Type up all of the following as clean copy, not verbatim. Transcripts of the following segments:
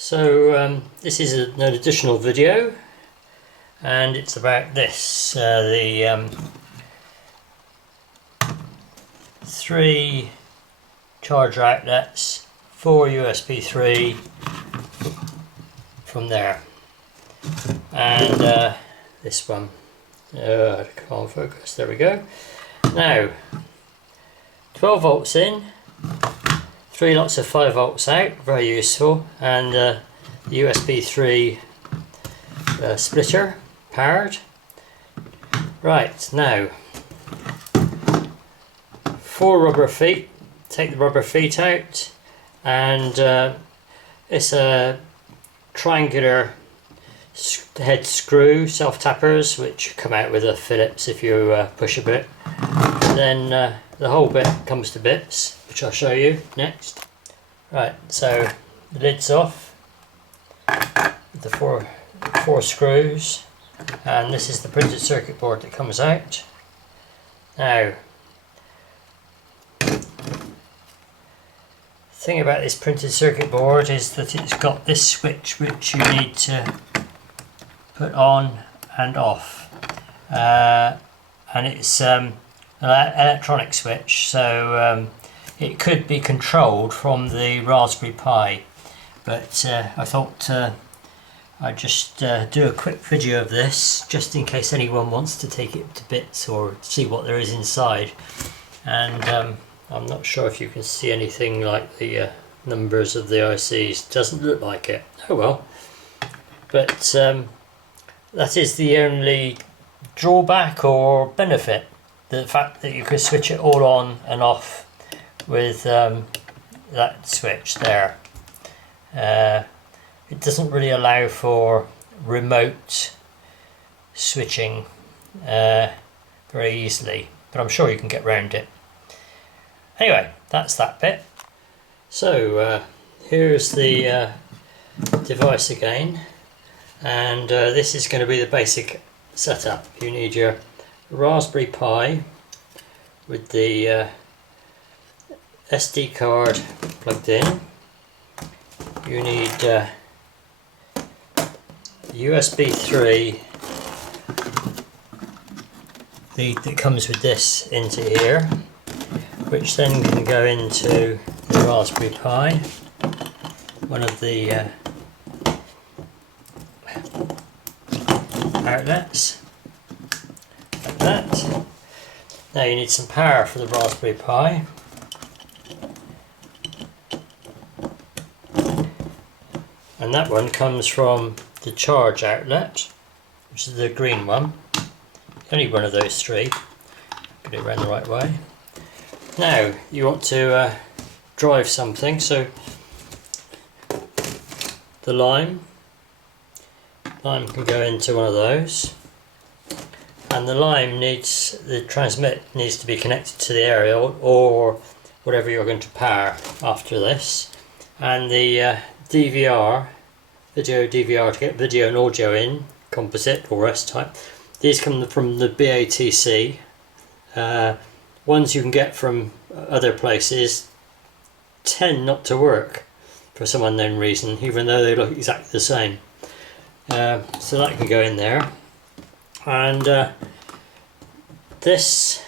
So this is an additional video, and it's about this, the 3 charger outlets, 4 USB 3 from there, and this one. Come on, focus, there we go. Now 12 volts in, 3 lots of 5 volts out, very useful, and the USB 3 splitter powered. Right, now 4 rubber feet. Take the rubber feet out, and it's a triangular head screw, self tappers, which come out with a Phillips if you push a bit. And then the whole bit comes to bits, which I'll show you next. Right, so the lid's off with the four screws, and this is the printed circuit board that comes out. Now, the thing about this printed circuit board is that it's got this switch which you need to put on and off, and it's an electronic switch, so it could be controlled from the Raspberry Pi, but I thought I'd just do a quick video of this just in case anyone wants to take it to bits or see what there is inside. And I'm not sure if you can see anything like the numbers of the ICs. Doesn't look like it. Oh well. But that is the only drawback or benefit, the fact that you can switch it all on and off with that switch there. It doesn't really allow for remote switching very easily, but I'm sure you can get around it. Anyway, that's that bit. So here's the device again, and this is going to be the basic setup. You need your Raspberry Pi with the SD card plugged in. You need USB 3 that comes with this into here, which then can go into the Raspberry Pi, one of the outlets, like that. Now you need some power for the Raspberry Pi. And that one comes from the charge outlet, which is the green one. Only one of those 3. Get it around the right way. Now you want to drive something, so the lime can go into one of those, and the lime transmit needs to be connected to the aerial or whatever you're going to power after this, and the video DVR to get video and audio in, composite or S-type. These come from the BATC. Ones you can get from other places tend not to work for some unknown reason, even though they look exactly the same. So that can go in there, and this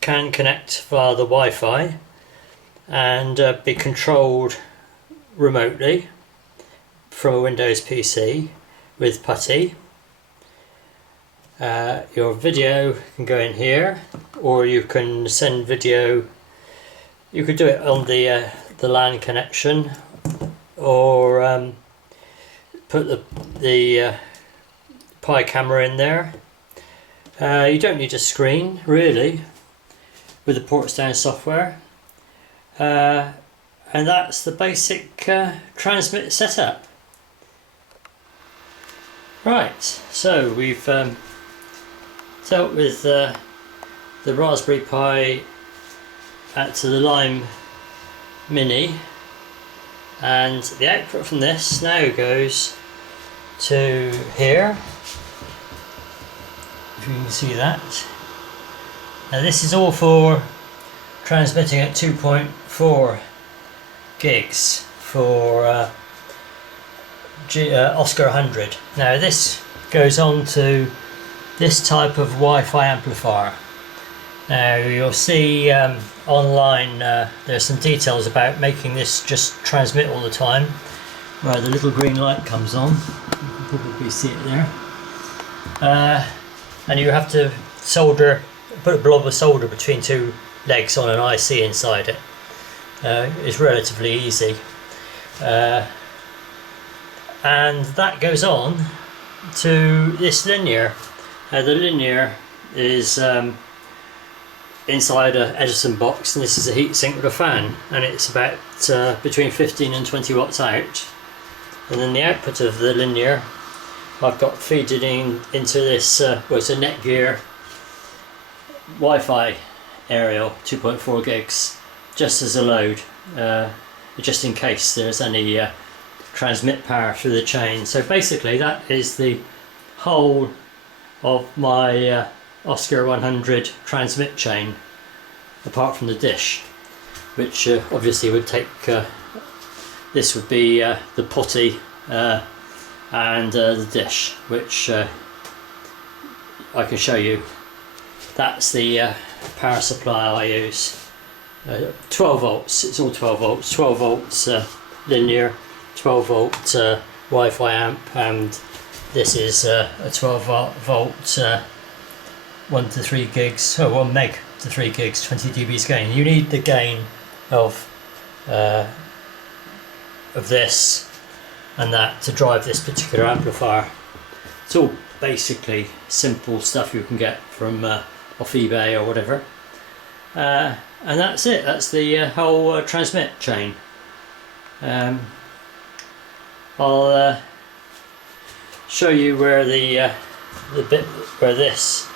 can connect via the Wi-Fi and be controlled remotely from a Windows PC with Potty. Your video can go in here, or you can send video. You could do it on the LAN connection, or put the Pi camera in there. You don't need a screen really with the Portsdown software, and that's the basic transmit setup. Right, so we've dealt with the Raspberry Pi to the Lime Mini, and the output from this now goes to here, if you can see that. Now this is all for transmitting at 2.4 gigs for Oscar 100. Now this goes on to this type of Wi-Fi amplifier. Now you'll see online there's some details about making this just transmit all the time, where the little green light comes on. You can probably see it there. And you have to put a blob of solder between two legs on an IC inside it. It's relatively easy. And that goes on to this linear. The linear is inside an Edison box, and this is a heatsink with a fan, and it's about between 15 and 20 watts out. And then the output of the linear, I've got feeded into this, well, it's a Netgear Wi-Fi aerial 2.4 gigs, just as a load, just in case there's any transmit power through the chain. So basically that is the whole of my Oscar 100 transmit chain, apart from the dish, which obviously would take, this would be the Potty and the dish, which I can show you. That's the power supply I use. 12 volts, it's all 12 volts, 12 volts linear, 12 volt Wi-Fi amp, and this is a 12 volt 1 to 3 gigs, 1 meg to 3 gigs, 20 dBs gain. You need the gain of this and that to drive this particular amplifier. It's all basically simple stuff you can get from off eBay or whatever, and that's it. That's the whole transmit chain. I'll show you where the bit where this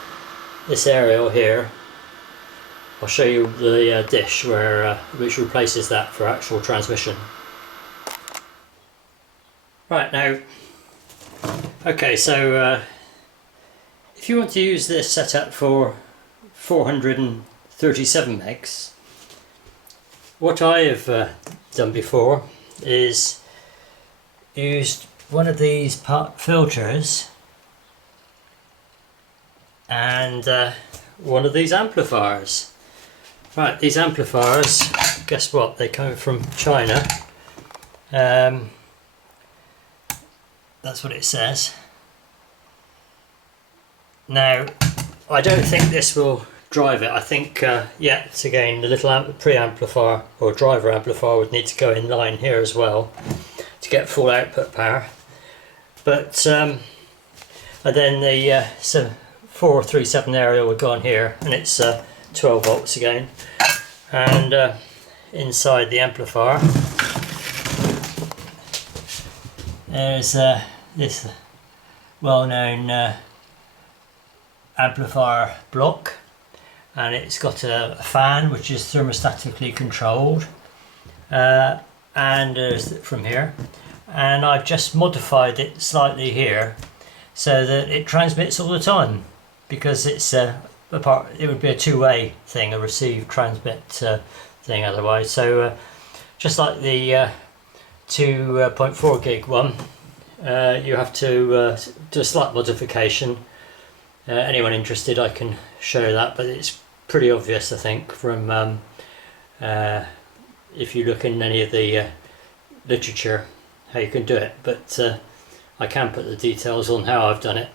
aerial here. I'll show you the dish where which replaces that for actual transmission. Right, now, okay, so if you want to use this setup for 437 megs, what I have done before is used one of these filters and one of these amplifiers. Right, these amplifiers, guess what, they come from China. That's what it says. Now, I don't think this will drive it. I think yet again the little preamplifier or driver amplifier would need to go in line here as well to get full output power. But and then the 437 aerial would go on here, and it's 12 volts again. And inside the amplifier there's this well-known amplifier block, and it's got a fan which is thermostatically controlled, and from here, and I've just modified it slightly here so that it transmits all the time, because it's it would be a two-way thing, a receive transmit thing otherwise. So just like the 2.4 gig one, you have to do a slight modification. Anyone interested, I can show that, but it's pretty obvious, I think, from if you look in any of the literature how you can do it, but I can put the details on how I've done it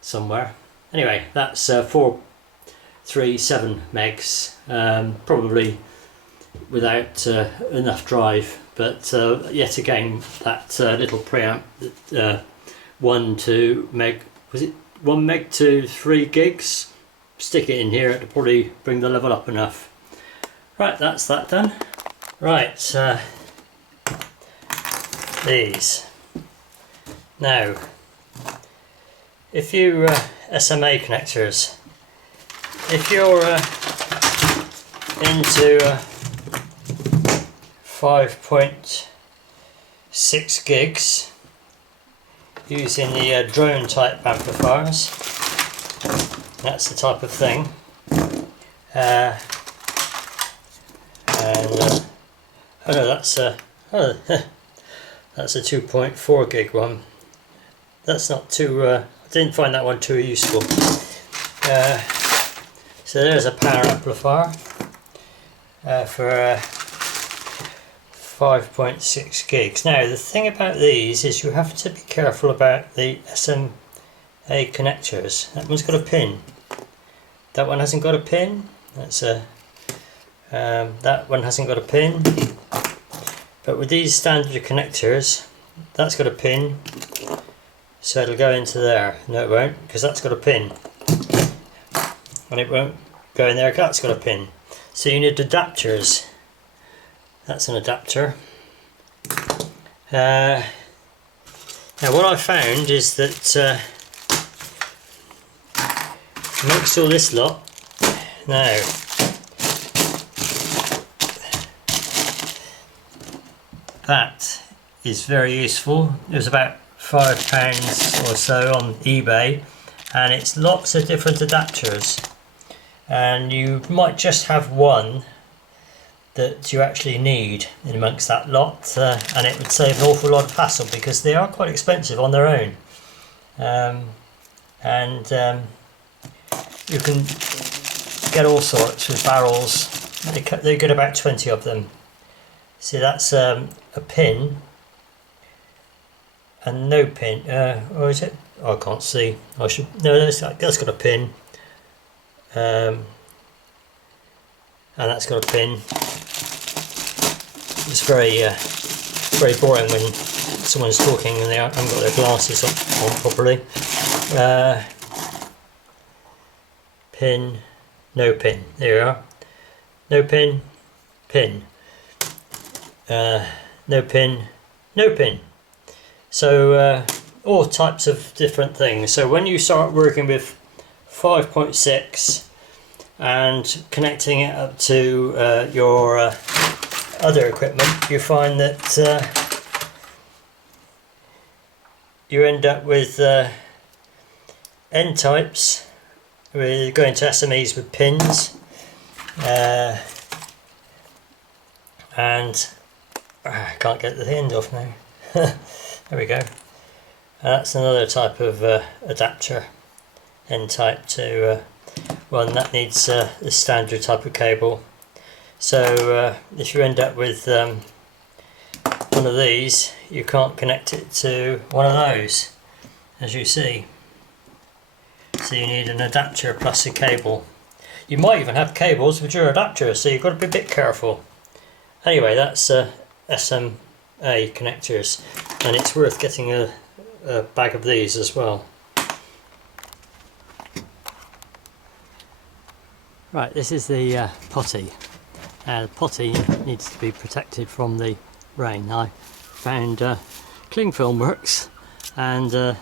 somewhere. Anyway, that's 437 megs, probably without enough drive, but yet again that little preamp, 1 to meg, was it 1 meg to 3 gigs, stick it in here, it'll probably bring the level up enough. Right, that's that done. Right, these. Now, if you SMA connectors, if you're into 5.6 gigs using the drone type amplifiers, that's the type of thing, and oh no, that's That's a 2.4 gig one. That's not too, I didn't find that one too useful. So there's a power amplifier for 5.6 gigs. Now the thing about these is you have to be careful about the SMA connectors. That one's got a pin. That one hasn't got a pin. That's a that one hasn't got a pin. But with these standard connectors, that's got a pin, so it'll go into there. No, it won't, because that's got a pin. And it won't go in there, that's got a pin. So you need adapters. That's an adapter. Now what I found is that amongst all this lot, now that is very useful. It was about £5 or so on eBay, and it's lots of different adapters, and you might just have one that you actually need in amongst that lot, and it would save an awful lot of hassle because they are quite expensive on their own. You can get all sorts with barrels. They get about 20 of them. See, that's a pin and no pin. Or is it? Oh, I can't see. I should. No, that's got a pin. And that's got a pin. It's very boring when someone's talking and they haven't got their glasses on properly. Pin, no pin. There you are. No pin, pin. No pin, no pin. So all types of different things. So when you start working with 5.6 and connecting it up to your other equipment, you find that you end up with N types. We're going to SMEs with pins, and I can't get the end off now. There we go. That's another type of adapter, N type to one that needs the standard type of cable. So if you end up with one of these, you can't connect it to one of those, as you see. So you need an adapter plus a cable. You might even have cables with your adapter, so you've got to be a bit careful. Anyway, that's SMA connectors, and it's worth getting a bag of these as well. Right, this is the potty. The potty needs to be protected from the rain. I found cling film works, and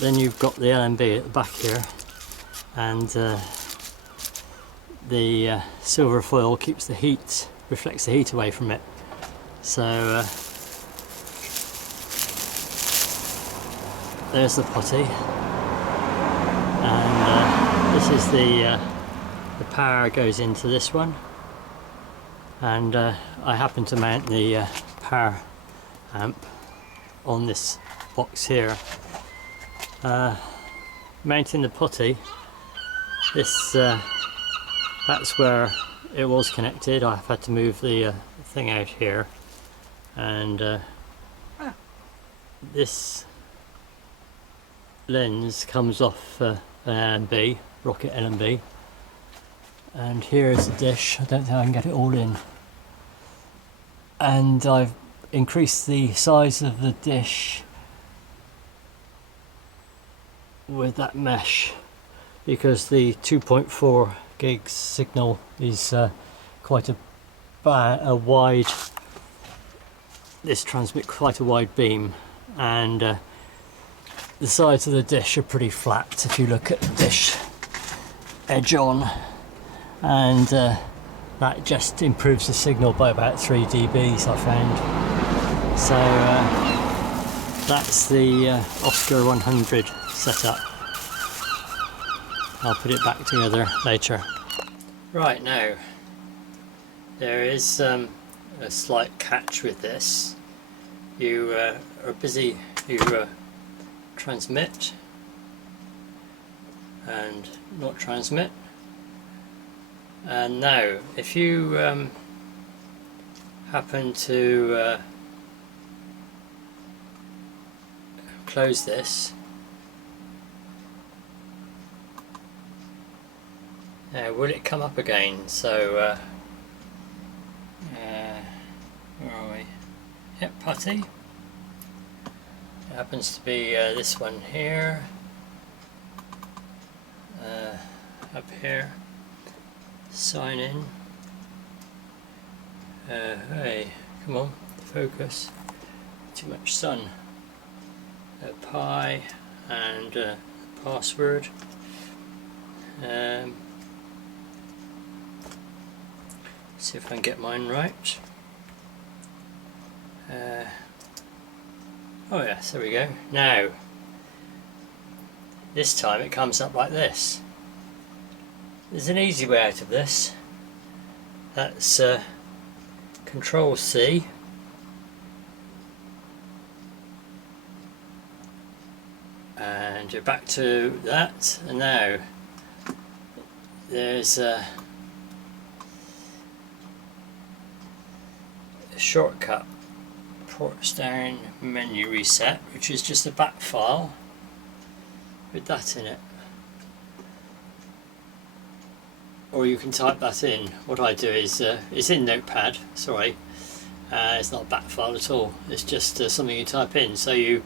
then you've got the LMB at the back here, and the silver foil keeps the heat, reflects the heat away from it. So there's the potty, and this is the power goes into this one, and I happen to mount the power amp on this box here. Mounting the potty, this that's where it was connected. I've had to move the thing out here, and this lens comes off an LMB, rocket LMB, and here is the dish. I don't think I can get it all in, and I've increased the size of the dish with that mesh because the 2.4 gigs signal is quite a wide, this transmits quite a wide beam, and the sides of the dish are pretty flat if you look at the dish edge on, and that just improves the signal by about 3 dBs I found. So that's the Oscar 100 setup. I'll put it back together later. Right, now there is a slight catch with this. you are busy, you transmit and not transmit. And now if you happen to close this, now will it come up again? So where are we? Yep, Potty. It happens to be this one here, up here. Sign in. Hey, come on, focus. Too much sun. Pi and password. See if I can get mine right. Oh yes, there we go. Now, this time it comes up like this. There's an easy way out of this. That's Control C. And you're back to that, and now there's a shortcut, Portsdown menu reset, which is just a bat file with that in it. Or you can type that in. What I do is, it's in Notepad, sorry, it's not a bat file at all, it's just something you type in. So you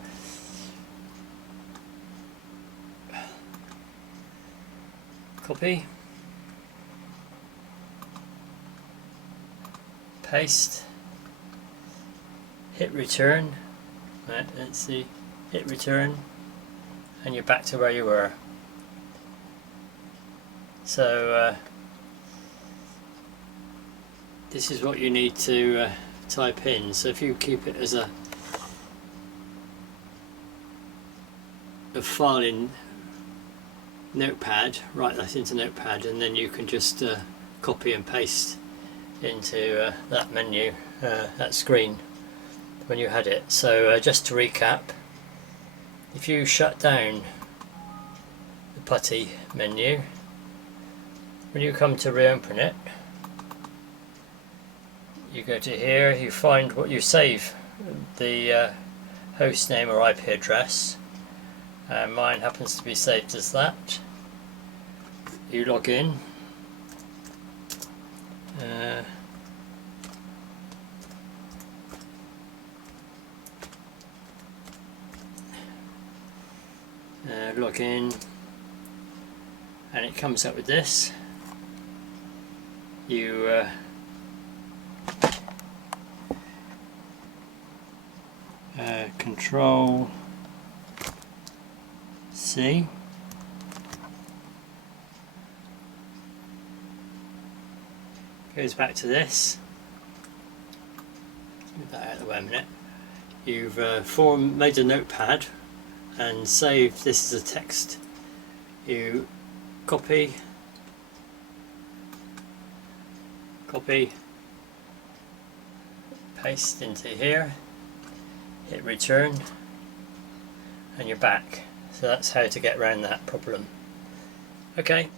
copy, paste, hit return, right, let's see, hit return, and you're back to where you were. So this is what you need to type in. So if you keep it as a file in Notepad, write that into Notepad, and then you can just copy and paste into that menu, that screen when you had it. So just to recap, if you shut down the Potty menu, when you come to reopen it, you go to here, you find what you save, the host name or IP address. Mine happens to be saved as that. You log in. Log in, and it comes up with this. You Control C, goes back to this. Move that out of the way a minute. You've made a notepad and saved this as a text. You copy, paste into here, hit return, and you're back. So that's how to get around that problem. Okay.